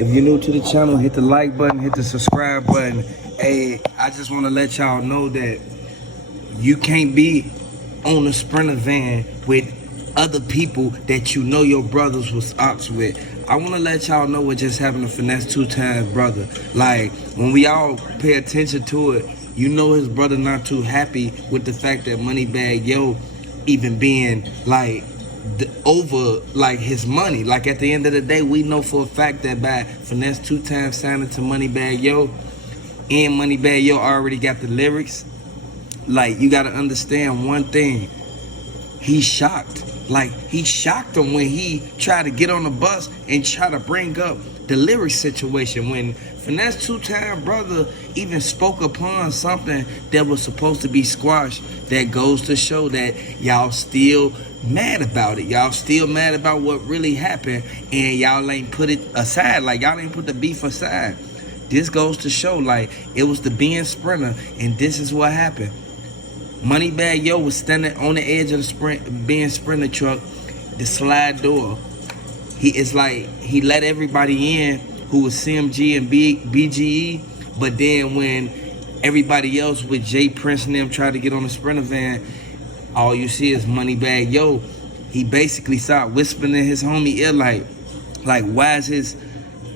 If you're new to the channel, hit the like button, hit the subscribe button. Hey, I just want to let y'all know that you can't be on a Sprinter van with other people that you know your brothers was ops with. I want to let y'all know what just happened to Finesse 2 times brother. Like, when we all pay attention to it, you know his brother not too happy with the fact that Moneybagg Yo even being like over like his money. Like, at the end of the day, we know for a fact that by Finesse 2 times signing to Moneybagg Yo, and Moneybagg Yo already got the lyrics. Like, you gotta understand one thing. He's shocked. Like, he shocked him when he tried to get on the bus and try to bring up the lyrics situation. When Finesse 2 times brother even spoke upon something that was supposed to be squashed, that goes to show that y'all still mad about it. Y'all still mad about what really happened, and y'all ain't put it aside. Like, y'all ain't put the beef aside. This goes to show, like, it was the being Sprinter, and this is what happened. Moneybagg Yo was standing on the edge of the being Sprinter truck, the slide door. He let everybody in who was CMG and BGE, but then when everybody else with Jay Prince and them tried to get on the Sprinter van, all you see is Moneybagg Yo. He basically started whispering in his homie ear like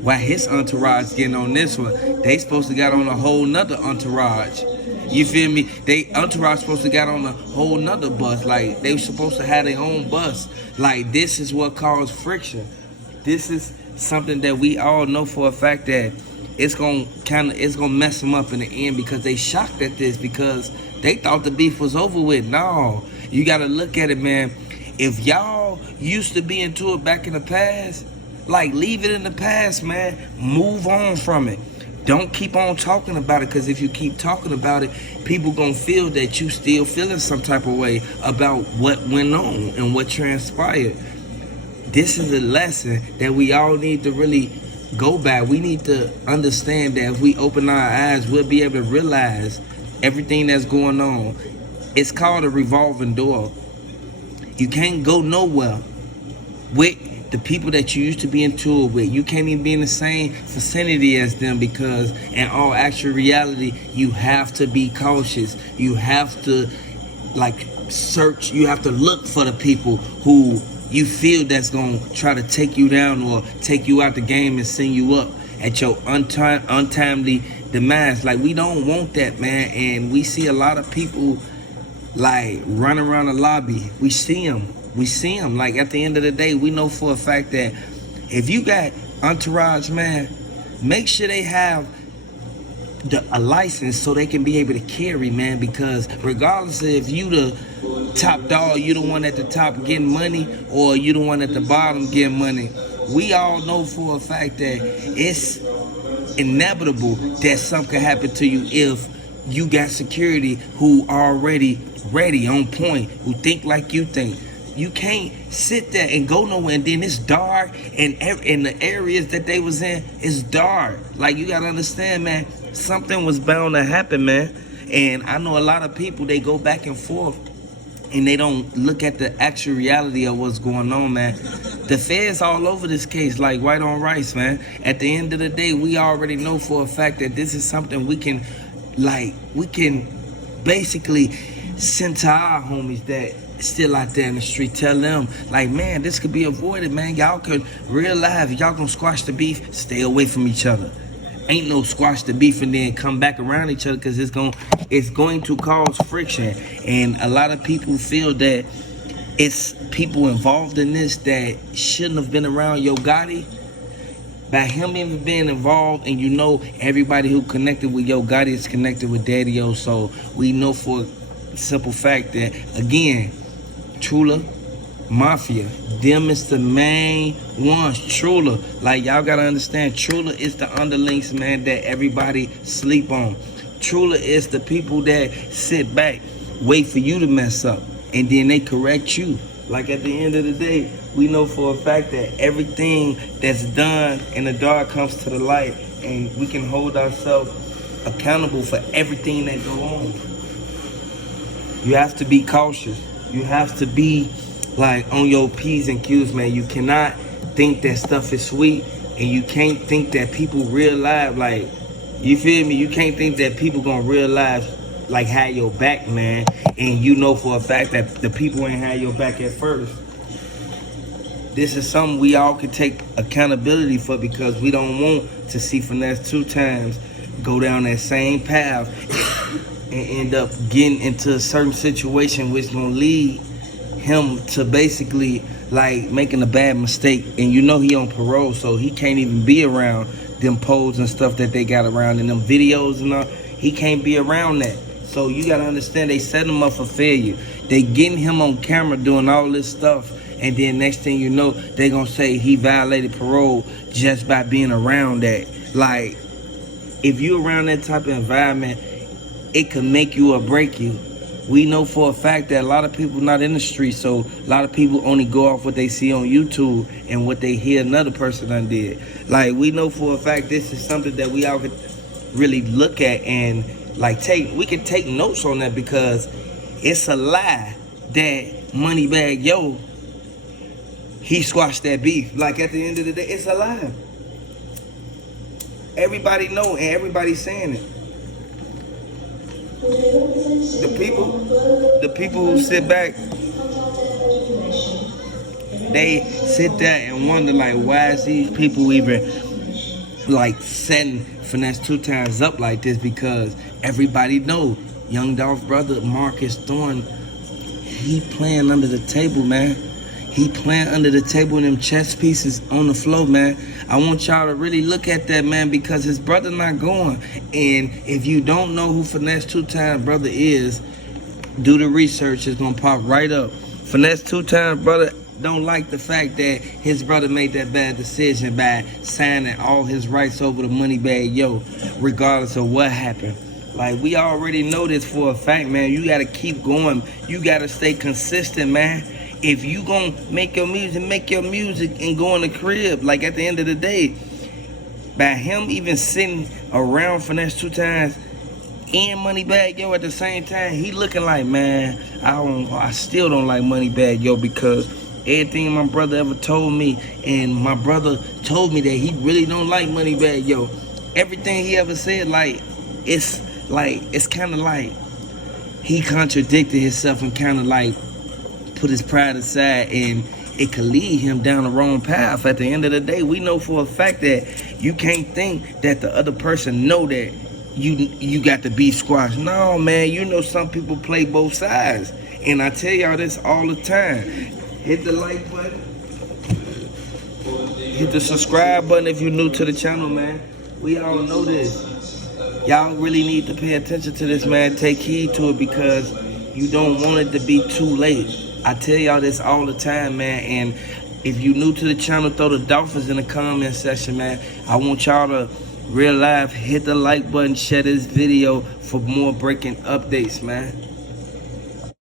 why his entourage getting on this one? They supposed to got on a whole nother entourage. You feel me? They entourage supposed to got on a whole nother bus. Like, they were supposed to have their own bus. Like, this is what caused friction. This is something that we all know for a fact that it's gonna mess them up in the end, because they shocked at this, because they thought the beef was over with. No, you gotta look at it, man. If y'all used to be into it back in the past, like, leave it in the past, man. Move on from it. Don't keep on talking about it, because if you keep talking about it, people gonna feel that you still feeling some type of way about what went on and what transpired. This is a lesson that we all need to really go by. We need to understand that if we open our eyes, we'll be able to realize everything that's going on. It's called a revolving door. You can't go nowhere with the people that you used to be in tour with. You can't even be in the same vicinity as them, because in all actual reality, you have to be cautious. You have to, like, search. You have to look for the people who you feel that's gonna try to take you down or take you out the game and send you up at your untimely demise. Like, we don't want that, man. And we see a lot of people like run around the lobby. We see them. Like, at the end of the day, we know for a fact that if you got entourage, man, make sure they have a license so they can be able to carry, man. Because regardless of if you the top dog, you the one at the top getting money, or you the one at the bottom getting money, we all know for a fact that it's inevitable that something can happen to you if you got security who already ready, on point, who think like you think. You can't sit there and go nowhere, and then it's dark, and in the areas that they was in, it's dark. Like, you gotta understand, man, something was bound to happen, man. And I know a lot of people, they go back and forth, and they don't look at the actual reality of what's going on, man. The feds all over this case, like white on rice, man. At the end of the day, we already know for a fact that this is something we can basically send to our homies that still out there in the street. Tell them, like, man, this could be avoided, man. Y'all could realize, y'all gonna squash the beef, stay away from each other. Ain't no squash the beef and then come back around each other, because it's going to cause friction. And a lot of people feel that it's people involved in this that shouldn't have been around Yo Gotti. By him even being involved, and you know everybody who connected with Yo Gotti is connected with Daddy O, so we know for a simple fact that, again, Trula, Mafia, them is the main ones. Trula, like, y'all gotta understand, Trula is the underlings, man, that everybody sleep on. Trula is the people that sit back, wait for you to mess up, and then they correct you. Like, at the end of the day, we know for a fact that everything that's done in the dark comes to the light, and we can hold ourselves accountable for everything that go on. You have to be cautious. You have to be, like, on your P's and Q's, man. You cannot think that stuff is sweet, and you can't think that people realize, like, you feel me? You can't think that people gonna realize, like, have your back, man. And you know for a fact that the people ain't have your back at first. This is something we all can take accountability for, because we don't want to see Finesse 2 Times go down that same path and end up getting into a certain situation which gonna lead him to basically like making a bad mistake. And you know he on parole, so he can't even be around them poles and stuff that they got around in them videos and all. He can't be around that. So you gotta understand, they set him up for failure. They getting him on camera doing all this stuff, and then next thing you know, they gonna say he violated parole just by being around that. Like, if you around that type of environment, it could make you or break you. We know for a fact that a lot of people not in the street, so a lot of people only go off what they see on YouTube and what they hear another person done did. Like, we know for a fact this is something that we all could really look at and like we can take notes on that, because it's a lie that Moneybagg Yo, he squashed that beef. Like, at the end of the day, it's a lie. Everybody know and everybody's saying it. The people who sit back, they sit there and wonder, like, why is these people even like setting Finesse 2 Times up like this? Because everybody know Young Dolph brother Marcus Thorne, he playing under the table, man. He playing under the table in them chess pieces on the floor, man. I want y'all to really look at that, man, because his brother not going. And if you don't know who Finesse 2 Times brother is, do the research. It's gonna pop right up. Finesse 2 Times brother don't like the fact that his brother made that bad decision by signing all his rights over to Moneybagg Yo, regardless of what happened. Like, we already know this for a fact, man. You gotta keep going. You gotta stay consistent, man. If you gonna make your music and go in the crib. Like, at the end of the day, by him even sitting around Finesse 2 Times and Moneybagg Yo at the same time, he looking like, man, I still don't like Moneybagg Yo, because everything my brother ever told me, and my brother told me that he really don't like Moneybagg Yo. Everything he ever said, it's kind of like he contradicted himself and kind of like put his pride aside, and it could lead him down the wrong path. At the end of the day, we know for a fact that you can't think that the other person know that you got the beef squashed. No, man, you know some people play both sides. And I tell y'all this all the time. Hit the like button. Hit the subscribe button if you're new to the channel, man. We all know this. Y'all really need to pay attention to this, man. Take heed to it, because you don't want it to be too late. I tell y'all this all the time, man. And if you new to the channel, throw the dolphins in the comment section, man. I want y'all to real life hit the like button, share this video for more breaking updates, man.